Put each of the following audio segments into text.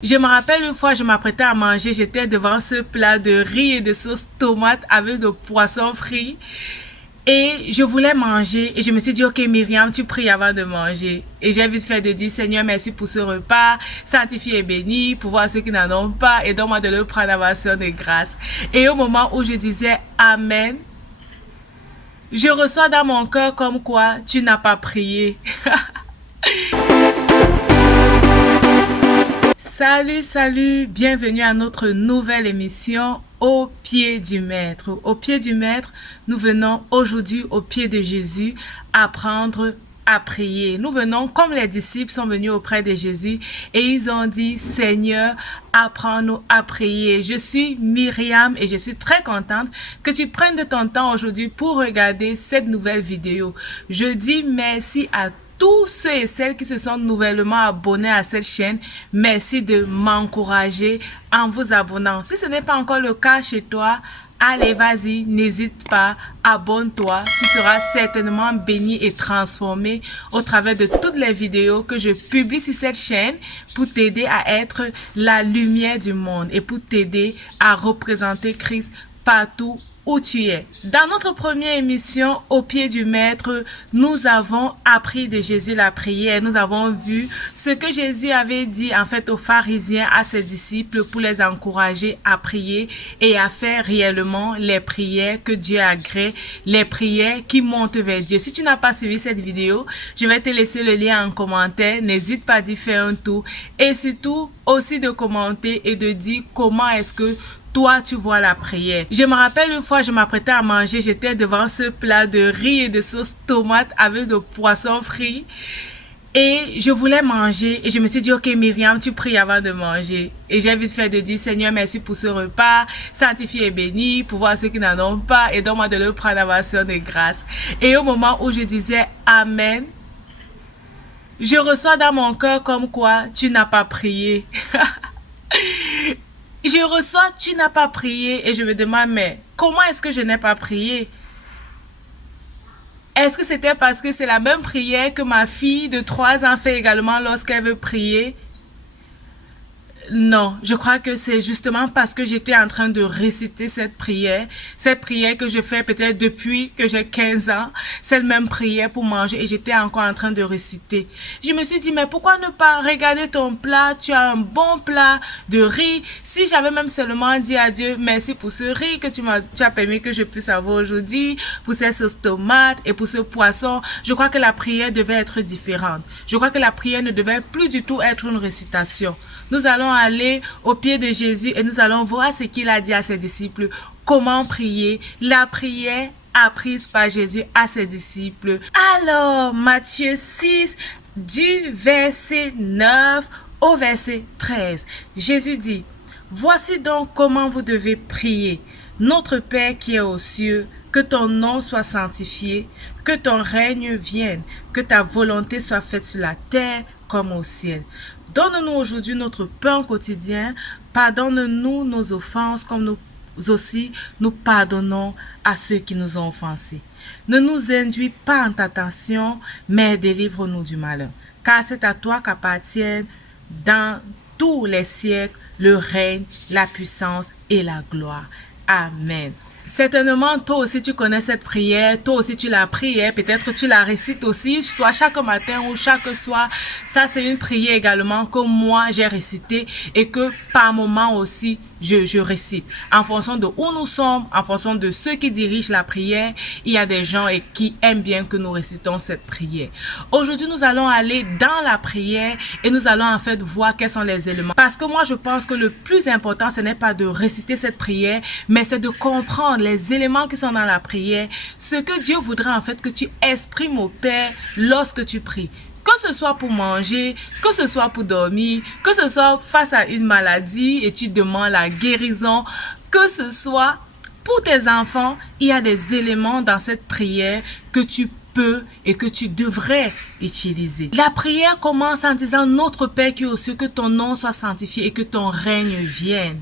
Je me rappelle une fois, je m'apprêtais à manger, j'étais devant ce plat de riz et de sauce tomate avec de poisson frit. Et je voulais manger et je me suis dit, ok Myriam, tu pries avant de manger. Et j'ai vite fait de dire, Seigneur, merci pour ce repas, sanctifié et béni, pour voir ceux qui n'en ont pas et donne-moi de le prendre en action de grâce. Et au moment où je disais Amen, je reçois dans mon cœur comme quoi tu n'as pas prié. Salut, bienvenue à notre nouvelle émission Au pied du Maître. Au pied du Maître, nous venons aujourd'hui au pied de Jésus apprendre à prier. Nous venons comme les disciples sont venus auprès de Jésus et ils ont dit, Seigneur, apprends-nous à prier. Je suis Myriam et je suis très contente que tu prennes de ton temps aujourd'hui pour regarder cette nouvelle vidéo. Je dis merci à tous ceux et celles qui se sont nouvellement abonnés à cette chaîne. Merci de m'encourager en vous abonnant. Si ce n'est pas encore le cas chez toi, allez, vas-y, n'hésite pas, abonne-toi. Tu seras certainement béni et transformé au travers de toutes les vidéos que je publie sur cette chaîne pour t'aider à être la lumière du monde et pour t'aider à représenter Christ partout où tu es. Dans notre première émission Au pied du Maître, nous avons appris de Jésus la prière. Nous avons vu ce que Jésus avait dit en fait aux pharisiens, à ses disciples pour les encourager à prier et à faire réellement les prières que Dieu agrée, les prières qui montent vers Dieu. Si tu n'as pas suivi cette vidéo, je vais te laisser le lien en commentaire. N'hésite pas d'y faire un tour et surtout aussi de commenter et de dire comment est-ce que toi, tu vois la prière. Je me rappelle une fois, je m'apprêtais à manger, j'étais devant ce plat de riz et de sauce tomate avec de poisson frit. Et je voulais manger et je me suis dit, ok Myriam, tu pries avant de manger. Et j'ai vite fait de dire, Seigneur, merci pour ce repas, sanctifié et béni, pour voir ceux qui n'en ont pas et donne-moi de le prendre en action de grâce. Et au moment où je disais Amen, je reçois dans mon cœur comme quoi tu n'as pas prié. Je reçois, tu n'as pas prié et je me demande, mais comment est-ce que je n'ai pas prié? Est-ce que c'était parce que c'est la même prière que ma fille de 3 ans fait également lorsqu'elle veut prier? Non, je crois que c'est justement parce que j'étais en train de réciter cette prière que je fais peut-être depuis que j'ai 15 ans, cette même prière pour manger et j'étais encore en train de réciter. Je me suis dit, mais pourquoi ne pas regarder ton plat? Tu as un bon plat de riz. Si j'avais même seulement dit à Dieu, merci pour ce riz que tu as permis que je puisse avoir aujourd'hui, pour cette sauce tomate et pour ce poisson, je crois que la prière devait être différente. Je crois que la prière ne devait plus du tout être une récitation. Nous allons aller au pied de Jésus et nous allons voir ce qu'il a dit à ses disciples, comment prier, la prière apprise par Jésus à ses disciples. Alors, Matthieu 6, du verset 9 au verset 13, Jésus dit, « Voici donc comment vous devez prier. Notre Père qui est aux cieux, que ton nom soit sanctifié, que ton règne vienne, que ta volonté soit faite sur la terre comme au ciel. Donne-nous aujourd'hui notre pain quotidien, pardonne-nous nos offenses comme nous aussi nous pardonnons à ceux qui nous ont offensés. Ne nous induis pas en tentation, mais délivre-nous du malin. Car c'est à toi qu'appartiennent dans tous les siècles le règne, la puissance et la gloire. Amen. » Certainement, toi aussi tu connais cette prière, toi aussi tu la prière, peut-être tu la récites aussi, soit chaque matin ou chaque soir. Ça c'est une prière également que moi j'ai récitée et que par moment aussi je récite. En fonction de où nous sommes, en fonction de ceux qui dirigent la prière, il y a des gens qui aiment bien que nous récitons cette prière. Aujourd'hui nous allons aller dans la prière et nous allons en fait voir quels sont les éléments. Parce que moi je pense que le plus important ce n'est pas de réciter cette prière, mais c'est de comprendre les éléments qui sont dans la prière, ce que Dieu voudrait en fait que tu exprimes au Père lorsque tu pries. Que ce soit pour manger, que ce soit pour dormir, que ce soit face à une maladie et tu demandes la guérison, que ce soit pour tes enfants, il y a des éléments dans cette prière que tu peux et que tu devrais utiliser. La prière commence en disant, notre Père qui est aux cieux, que ton nom soit sanctifié et que ton règne vienne.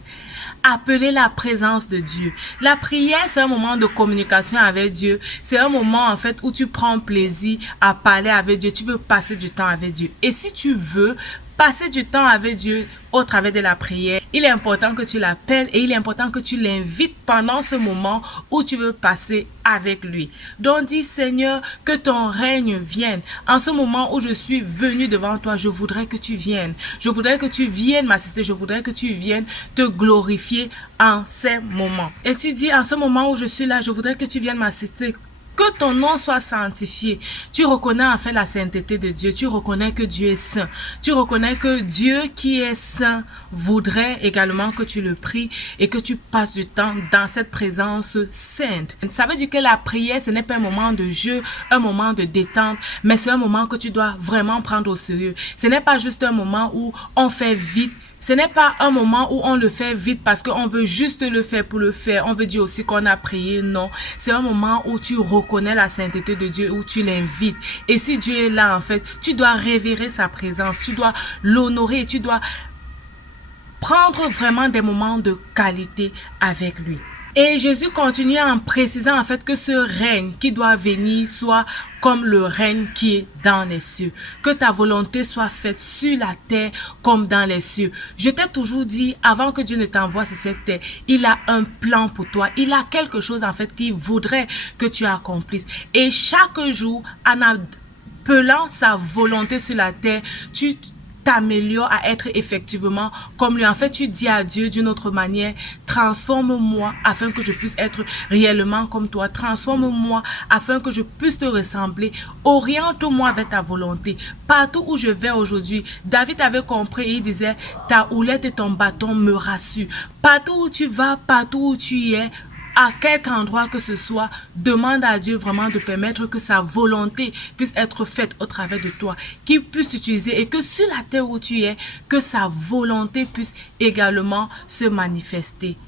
Appeler la présence de Dieu. La prière, c'est un moment de communication avec Dieu. C'est un moment en fait où tu prends plaisir à parler avec Dieu. Tu veux passer du temps avec Dieu. Et si tu veux passer du temps avec Dieu au travers de la prière. Il est important que tu l'appelles et il est important que tu l'invites pendant ce moment où tu veux passer avec lui. Donc dis, Seigneur, que ton règne vienne. En ce moment où je suis venu devant toi, je voudrais que tu viennes. Je voudrais que tu viennes m'assister. Je voudrais que tu viennes te glorifier en ces moments. Et tu dis, en ce moment où je suis là, je voudrais que tu viennes m'assister. Que ton nom soit sanctifié. Tu reconnais en fait la sainteté de Dieu. Tu reconnais que Dieu est saint. Tu reconnais que Dieu qui est saint voudrait également que tu le pries et que tu passes du temps dans cette présence sainte. Ça veut dire que la prière, ce n'est pas un moment de jeu, un moment de détente, mais c'est un moment que tu dois vraiment prendre au sérieux. Ce n'est pas juste un moment où on fait vite. Ce n'est pas un moment où on le fait vite parce qu'on veut juste le faire pour le faire. On veut dire aussi qu'on a prié. Non, c'est un moment où tu reconnais la sainteté de Dieu, où tu l'invites. Et si Dieu est là, en fait, tu dois révérer sa présence. Tu dois l'honorer. Tu dois prendre vraiment des moments de qualité avec lui. Et Jésus continue en précisant en fait que ce règne qui doit venir soit comme le règne qui est dans les cieux. Que ta volonté soit faite sur la terre comme dans les cieux. Je t'ai toujours dit, avant que Dieu ne t'envoie sur cette terre, il a un plan pour toi. Il a quelque chose en fait qu'il voudrait que tu accomplisses. Et chaque jour, en appelant sa volonté sur la terre, tu t'améliores à être effectivement comme lui. En fait, tu dis à Dieu d'une autre manière, transforme-moi afin que je puisse être réellement comme toi. Transforme-moi afin que je puisse te ressembler. Oriente-moi vers ta volonté. Partout où je vais aujourd'hui, David avait compris et il disait, ta houlette et ton bâton me rassurent. Partout où tu vas, partout où tu es, à quelque endroit que ce soit, demande à Dieu vraiment de permettre que sa volonté puisse être faite au travers de toi, qu'il puisse t'utiliser et que sur la terre où tu es, que sa volonté puisse également se manifester.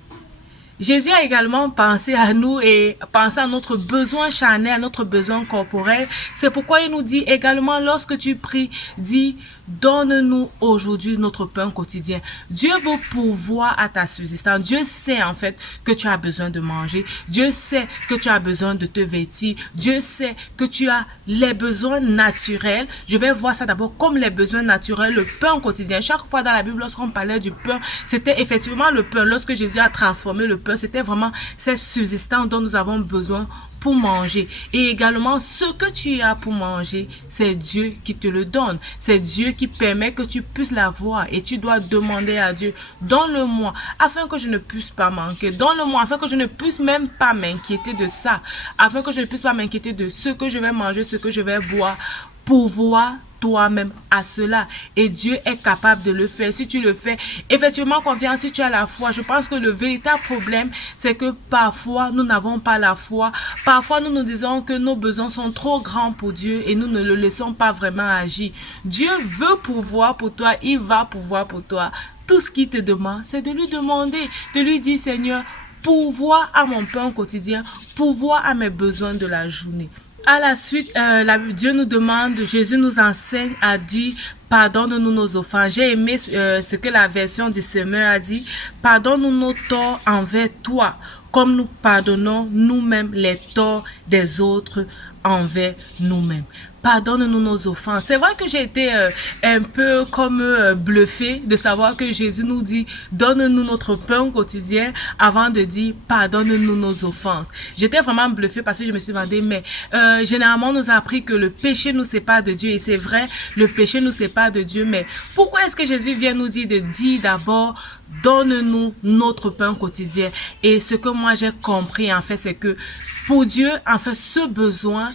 Jésus a également pensé à nous et pensé à notre besoin charnel, à notre besoin corporel. C'est pourquoi il nous dit également, lorsque tu pries, dis, donne-nous aujourd'hui notre pain quotidien. Dieu veut pourvoir à ta subsistance. Dieu sait en fait que tu as besoin de manger. Dieu sait que tu as besoin de te vêtir. Dieu sait que tu as les besoins naturels. Je vais voir ça d'abord comme les besoins naturels, le pain quotidien. Chaque fois dans la Bible, lorsqu'on parlait du pain, c'était effectivement le pain. Lorsque Jésus a transformé le pain, c'était vraiment cette subsistance dont nous avons besoin pour manger. Et également, ce que tu as pour manger, c'est Dieu qui te le donne. C'est Dieu qui permet que tu puisses l'avoir. Et tu dois demander à Dieu, donne-le-moi, afin que je ne puisse pas manquer. Donne-le-moi, afin que je ne puisse même pas m'inquiéter de ça. Afin que je ne puisse pas m'inquiéter de ce que je vais manger, ce que je vais boire. Pouvoir toi-même à cela et Dieu est capable de le faire. Si tu le fais, effectivement confiance, si tu as la foi. Je pense que le véritable problème, c'est que parfois nous n'avons pas la foi. Parfois nous nous disons que nos besoins sont trop grands pour Dieu et nous ne le laissons pas vraiment agir. Dieu veut pouvoir pour toi, il va pouvoir pour toi. Tout ce qu'il te demande, c'est de lui demander, de lui dire, Seigneur, pourvoir à mon pain quotidien, pourvoir à mes besoins de la journée. À la suite, Dieu nous demande, Jésus nous enseigne à dire, pardonne-nous nos offenses. J'ai aimé ce que la version du Semeur a dit, pardonne-nous nos torts envers toi, comme nous pardonnons nous-mêmes les torts des autres envers nous-mêmes. Pardonne-nous nos offenses. C'est vrai que j'ai été un peu comme bluffée de savoir que Jésus nous dit donne-nous notre pain quotidien avant de dire pardonne-nous nos offenses. J'étais vraiment bluffée parce que je me suis demandé mais généralement on nous a appris que le péché nous sépare de Dieu et c'est vrai, le péché nous sépare de Dieu, mais pourquoi est-ce que Jésus vient nous dire de dire d'abord donne-nous notre pain quotidien? Et ce que moi j'ai compris en fait c'est que pour Dieu, en fait, ce besoin,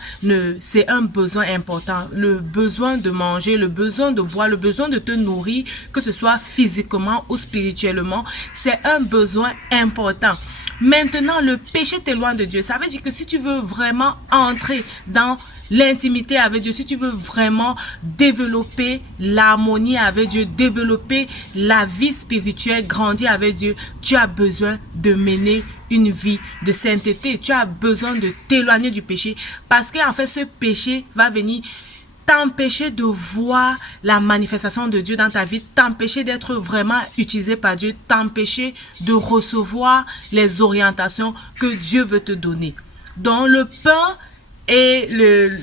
c'est un besoin important. Le besoin de manger, le besoin de boire, le besoin de te nourrir, que ce soit physiquement ou spirituellement, c'est un besoin important. Maintenant, le péché t'éloigne de Dieu. Ça veut dire que si tu veux vraiment entrer dans l'intimité avec Dieu, si tu veux vraiment développer l'harmonie avec Dieu, développer la vie spirituelle, grandir avec Dieu, tu as besoin de mener une vie de sainteté. Tu as besoin de t'éloigner du péché parce qu'en fait, ce péché va venir t'empêcher de voir la manifestation de Dieu dans ta vie, t'empêcher d'être vraiment utilisé par Dieu, t'empêcher de recevoir les orientations que Dieu veut te donner. Donc le pain et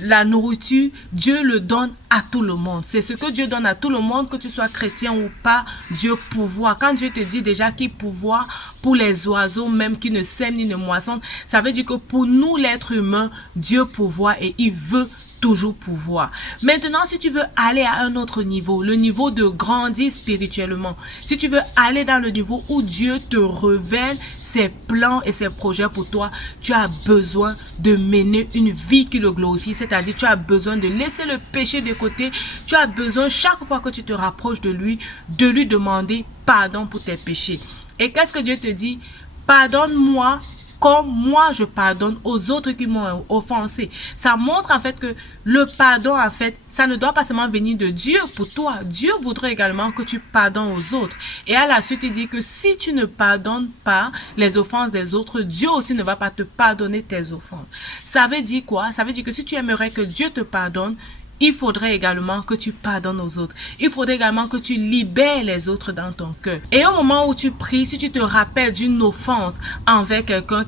la nourriture, Dieu le donne à tout le monde. C'est ce que Dieu donne à tout le monde, que tu sois chrétien ou pas, Dieu pourvoit. Quand Dieu te dit déjà qu'il pourvoit pour les oiseaux, même qui ne sèment ni ne moissonnent, ça veut dire que pour nous, l'être humain, Dieu pourvoit et il veut toujours pouvoir. Maintenant, si tu veux aller à un autre niveau, le niveau de grandir spirituellement, si tu veux aller dans le niveau où Dieu te révèle ses plans et ses projets pour toi, tu as besoin de mener une vie qui le glorifie, c'est-à-dire tu as besoin de laisser le péché de côté, tu as besoin chaque fois que tu te rapproches de lui demander pardon pour tes péchés. Et qu'est-ce que Dieu te dit? Pardonne-moi comme moi je pardonne aux autres qui m'ont offensé. Ça montre en fait que le pardon, en fait, ça ne doit pas seulement venir de Dieu pour toi. Dieu voudrait également que tu pardonnes aux autres. Et à la suite, il dit que si tu ne pardonnes pas les offenses des autres, Dieu aussi ne va pas te pardonner tes offenses. Ça veut dire quoi? Ça veut dire que si tu aimerais que Dieu te pardonne, il faudrait également que tu pardonnes aux autres. Il faudrait également que tu libères les autres dans ton cœur. Et au moment où tu pries, si tu te rappelles d'une offense envers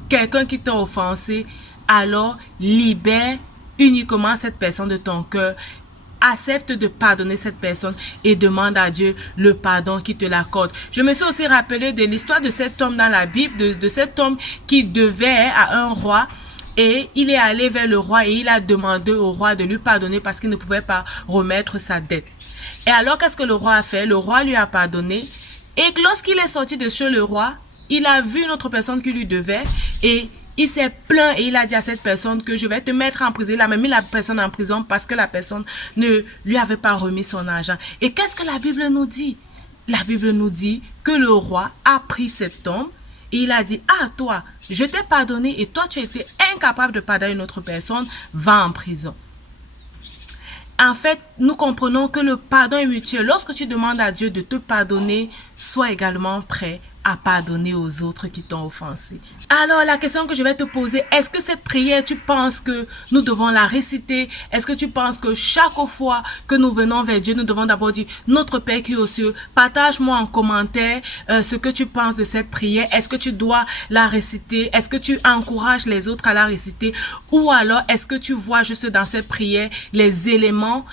quelqu'un qui t'a offensé, alors libère uniquement cette personne de ton cœur. Accepte de pardonner cette personne et demande à Dieu le pardon qui te l'accorde. Je me suis aussi rappelé de l'histoire de cet homme dans la Bible, de cet homme qui devait à un roi. Et il est allé vers le roi et il a demandé au roi de lui pardonner parce qu'il ne pouvait pas remettre sa dette. Et alors, qu'est-ce que le roi a fait? Le roi lui a pardonné. Et lorsqu'il est sorti de chez le roi, il a vu une autre personne qui lui devait et il s'est plaint et il a dit à cette personne que je vais te mettre en prison. Il a même mis la personne en prison parce que la personne ne lui avait pas remis son argent. Et qu'est-ce que la Bible nous dit? La Bible nous dit que le roi a pris cet homme et il a dit, ah toi, je t'ai pardonné et toi tu as été incapable de pardonner une autre personne, va en prison. En fait, nous comprenons que le pardon est mutuel. Lorsque tu demandes à Dieu de te pardonner, sois également prêt à pardonner aux autres qui t'ont offensé. Alors, la question que je vais te poser, est-ce que cette prière, tu penses que nous devons la réciter? Est-ce que tu penses que chaque fois que nous venons vers Dieu, nous devons d'abord dire, notre Père qui est aux cieux, partage-moi en commentaire ce que tu penses de cette prière. Est-ce que tu dois la réciter? Est-ce que tu encourages les autres à la réciter? Ou alors, est-ce que tu vois juste dans cette prière les éléments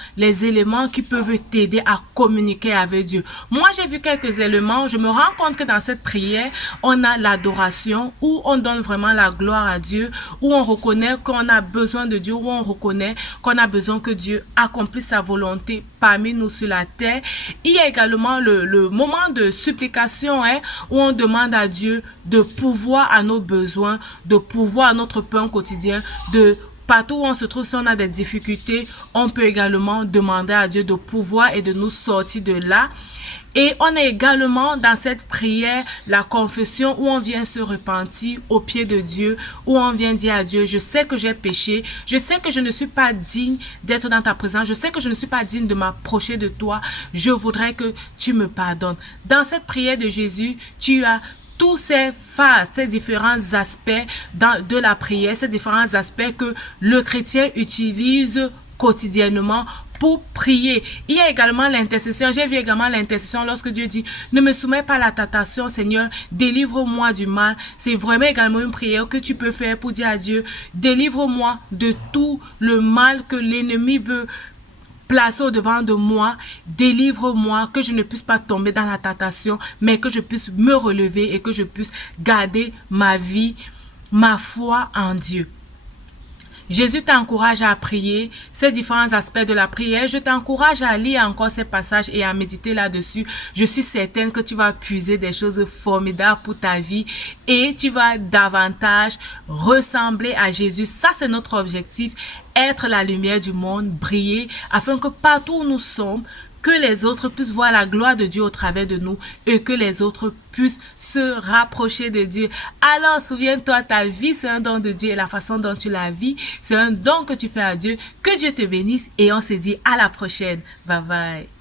qui peuvent t'aider à communiquer avec Dieu? Moi, j'ai vu quelques éléments. Je me rends compte que dans cette prière, on a l'adoration où on donne vraiment la gloire à Dieu, où on reconnaît qu'on a besoin de Dieu, où on reconnaît qu'on a besoin que Dieu accomplisse sa volonté parmi nous sur la terre. Il y a également le moment de supplication où on demande à Dieu de pouvoir à nos besoins, de pouvoir à notre pain quotidien, de partout où on se trouve, si on a des difficultés, on peut également demander à Dieu de pouvoir et de nous sortir de là. Et on a également dans cette prière la confession où on vient se repentir au pied de Dieu, où on vient dire à Dieu, je sais que j'ai péché, je sais que je ne suis pas digne d'être dans ta présence, je sais que je ne suis pas digne de m'approcher de toi, je voudrais que tu me pardonnes. Dans cette prière de Jésus, tu as tous ces phases, ces différents aspects de la prière, ces différents aspects que le chrétien utilise quotidiennement pour prier. Il y a également l'intercession. J'ai vu également l'intercession lorsque Dieu dit, ne me soumets pas à la tentation, Seigneur, délivre-moi du mal. C'est vraiment également une prière que tu peux faire pour dire à Dieu, délivre-moi de tout le mal que l'ennemi veut placer au-devant de moi, délivre-moi, que je ne puisse pas tomber dans la tentation, mais que je puisse me relever et que je puisse garder ma vie, ma foi en Dieu. Jésus t'encourage à prier ces différents aspects de la prière. Je t'encourage à lire encore ces passages et à méditer là-dessus. Je suis certaine que tu vas puiser des choses formidables pour ta vie et tu vas davantage ressembler à Jésus. Ça, c'est notre objectif, être la lumière du monde, briller, afin que partout où nous sommes, que les autres puissent voir la gloire de Dieu au travers de nous et que les autres puissent se rapprocher de Dieu. Alors, souviens-toi, ta vie, c'est un don de Dieu et la façon dont tu la vis, c'est un don que tu fais à Dieu. Que Dieu te bénisse et on se dit à la prochaine. Bye bye.